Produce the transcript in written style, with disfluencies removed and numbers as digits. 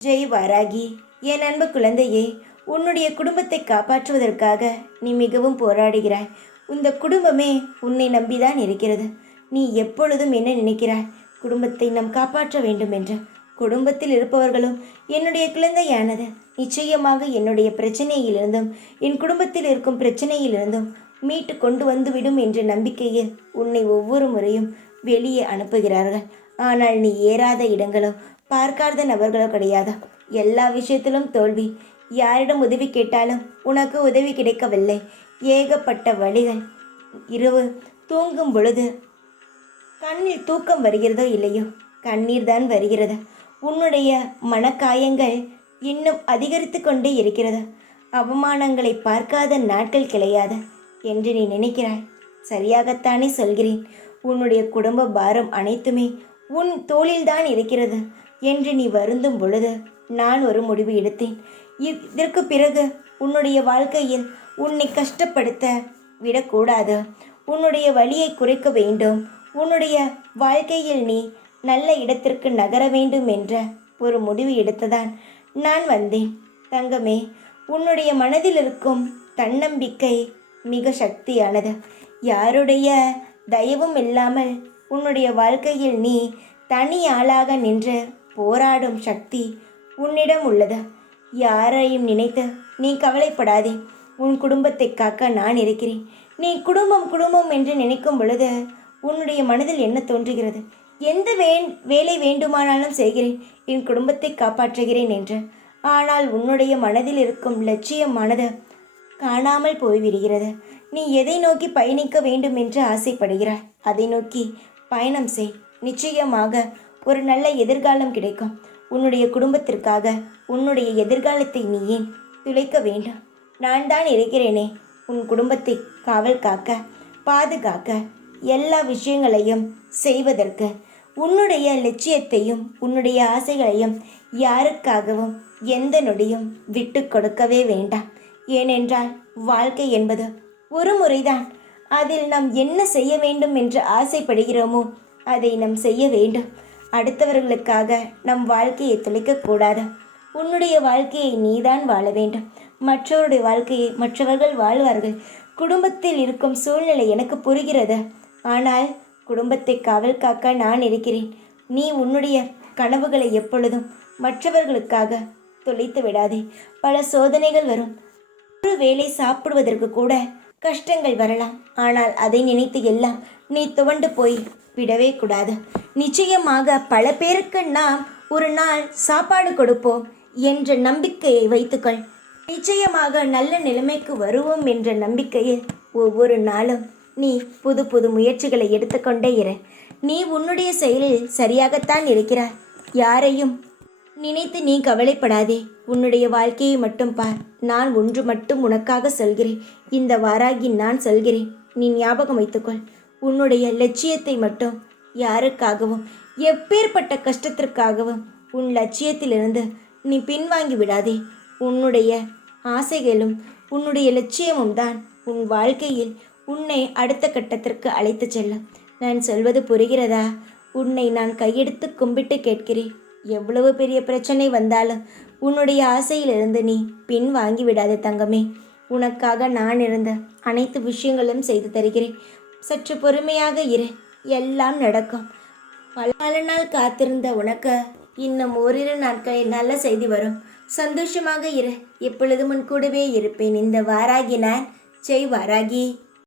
ஜெய் வாராகி. என் அன்பு குழந்தையே, உன்னுடைய குடும்பத்தை காப்பாற்றுவதற்காக நீ மிகவும் போராடுகிறாய். இந்த குடும்பமே உன்னை நம்பிதான் இருக்கிறது. நீ எப்பொழுதும் என்ன நினைக்கிறாய்? குடும்பத்தை நாம் காப்பாற்ற வேண்டும் என்று. குடும்பத்தில் இருப்பவர்களும் என்னுடைய குழந்தையானது நிச்சயமாக என்னுடைய பிரச்சனையிலிருந்தும் என் குடும்பத்தில் இருக்கும் பிரச்சனையிலிருந்தும் மீட்டு கொண்டு வந்துவிடும் என்ற நம்பிக்கையில் உன்னை ஒவ்வொரு முறையும் வெளியே அனுப்புகிறார்கள். ஆனால் நீ ஏறாத இடங்களோ பார்க்காத நபர்களோ கிடையாது. எல்லா விஷயத்திலும் தோல்வி. யாரிடம் உதவி கேட்டாலும் உனக்கு உதவி கிடைக்கவில்லை. ஏகப்பட்ட வழிகள். இரவு தூங்கும் பொழுது கண்ணில் தூக்கம் வருகிறதோ இல்லையோ, கண்ணீர் தான் வருகிறது. உன்னுடைய மனக்காயங்கள் இன்னும் அதிகரித்து கொண்டே இருக்கிறது. அவமானங்களை பார்க்காத நாட்கள் கிடையாது என்று நீ நினைக்கிறாய். சரியாகத்தானே சொல்கிறேன். உன்னுடைய குடும்ப பாரம் அனைத்துமே உன் தோளில்தான் இருக்கிறது என்று நீ வருந்தும் பொழுது நான் ஒரு முடிவு எடுத்தேன். இதற்கு பிறகு உன்னுடைய வாழ்க்கையில் உன்னை கஷ்டப்படுத்த விடக்கூடாது. உன்னுடைய வலியை குறைக்க வேண்டும். உன்னுடைய வாழ்க்கையில் நீ நல்ல இடத்திற்கு நகர வேண்டும் என்ற ஒரு முடிவு எடுத்துதான் நான் வந்தேன். தங்கமே, உன்னுடைய மனதில் இருக்கும் தன்னம்பிக்கை மிக சக்தியானது. யாருடைய தயவும் இல்லாமல் உன்னுடைய வாழ்க்கையில் நீ தனி ஆளாக நின்று போராடும் சக்தி உன்னிடம் உள்ளது. யாரையும் நினைத்து நீ கவலைப்படாதே. உன் குடும்பத்தை காக்க நான் இருக்கிறேன். நீ குடும்பம் குடும்பம் என்று நினைக்கும் பொழுது உன்னுடைய மனதில் என்ன தோன்றுகிறது? எந்த வேலை வேண்டுமானாலும் செய்கிறேன், என் குடும்பத்தை காப்பாற்றுகிறேன் என்று. ஆனால் உன்னுடைய மனதில் இருக்கும் லட்சியமானது காணாமல் போய்விடுகிறது. நீ எதை நோக்கி பயணிக்க வேண்டும் என்று ஆசைப்படுகிறாய், அதை நோக்கி பயணம் செய். நிச்சயமாக ஒரு நல்ல எதிர்காலம் கிடைக்கும். உன்னுடைய குடும்பத்திற்காக உன்னுடைய எதிர்காலத்தை நீ ஏன் துளைக்க வேண்டும்? நான் தான் இருக்கிறேனே உன் குடும்பத்தை காவல் காக்க, பாதுகாக்க, எல்லா விஷயங்களையும் செய்வதற்கு. உன்னுடைய லட்சியத்தையும் உன்னுடைய ஆசைகளையும் யாருக்காகவும் எந்த நொடியும் விட்டு கொடுக்கவே வேண்டாம். ஏனென்றால் வாழ்க்கை என்பது ஒரு முறைதான். அதில் நாம் என்ன செய்ய வேண்டும் என்று ஆசைப்படுகிறோமோ அதை நாம் செய்ய வேண்டும். அடுத்தவர்களுக்காக நம் வாழ்க்கையை தொலைக்கக்கூடாது. உன்னுடைய வாழ்க்கையை நீதான் வாழ வேண்டும். மற்றவருடைய வாழ்க்கையை மற்றவர்கள் வாழ்வார்கள். குடும்பத்தில் இருக்கும் சூழ்நிலை எனக்கு புரிகிறது. ஆனால் குடும்பத்தை காவல் காக்க நான் இருக்கிறேன். நீ உன்னுடைய கனவுகளை எப்பொழுதும் மற்றவர்களுக்காக தொலைத்து விடாதே. பல சோதனைகள் வரும். ஒரு வேளை சாப்பிடுவதற்கு கூட கஷ்டங்கள் வரலாம். ஆனால் அதை நினைத்து எல்லாம் நீ துவண்டு போய் விடவே கூடாது. நிச்சயமாக பல பேருக்கு நாம் ஒரு நாள் சாப்பாடு கொடுப்போம் என்ற நம்பிக்கையை வைத்துக்கொள். நிச்சயமாக நல்ல நிலைமைக்கு வருவோம் என்ற நம்பிக்கையில் ஒவ்வொரு நாளும் நீ புது புது முயற்சிகளை எடுத்துக்கொண்டே இரு. நீ உன்னுடைய செயலில் சரியாகத்தான் இருக்கிறாய். யாரையும் நினைத்து நீ கவலைப்படாதே. உன்னுடைய வாழ்க்கையை மட்டும் பார். நான் ஒன்று மட்டும் உனக்காக சொல்கிறேன். இந்த வாராகி நான் சொல்கிறேன், நீ ஞாபகம் வைத்துக்கொள். உன்னுடைய லட்சியத்தை மட்டும் யாருக்காகவும் எப்பேற்பட்ட கஷ்டத்திற்காகவும் உன் லட்சியத்திலிருந்து நீ பின்வாங்கி விடாதே. உன்னுடைய ஆசைகளும் உன்னுடைய லட்சியமும் தான் உன் வாழ்க்கையில் உன்னை அடுத்த கட்டத்திற்கு அழைத்து செல்லும். நான் சொல்வது புரிகிறதா? உன்னை நான் கையெடுத்து கும்பிட்டு கேட்கிறேன். எவ்வளவு பெரிய பிரச்சனை வந்தாலும் உன்னுடைய ஆசையிலிருந்து நீ பின் வாங்கி விடாதே தங்கமே. உனக்காக நான் இருந்த அனைத்து விஷயங்களும் செய்து தருகிறேன். சற்று பொறுமையாக இரு, எல்லாம் நடக்கும். பல நாள் காத்திருந்த உனக்கு இன்னும் ஓரிரு நாட்களில் நல்ல செய்தி வரும். சந்தோஷமாக இரு. எப்பொழுதும் உன் கூடவே இருப்பேன். இந்த வாராகி நான். ஜெய் வாராகி.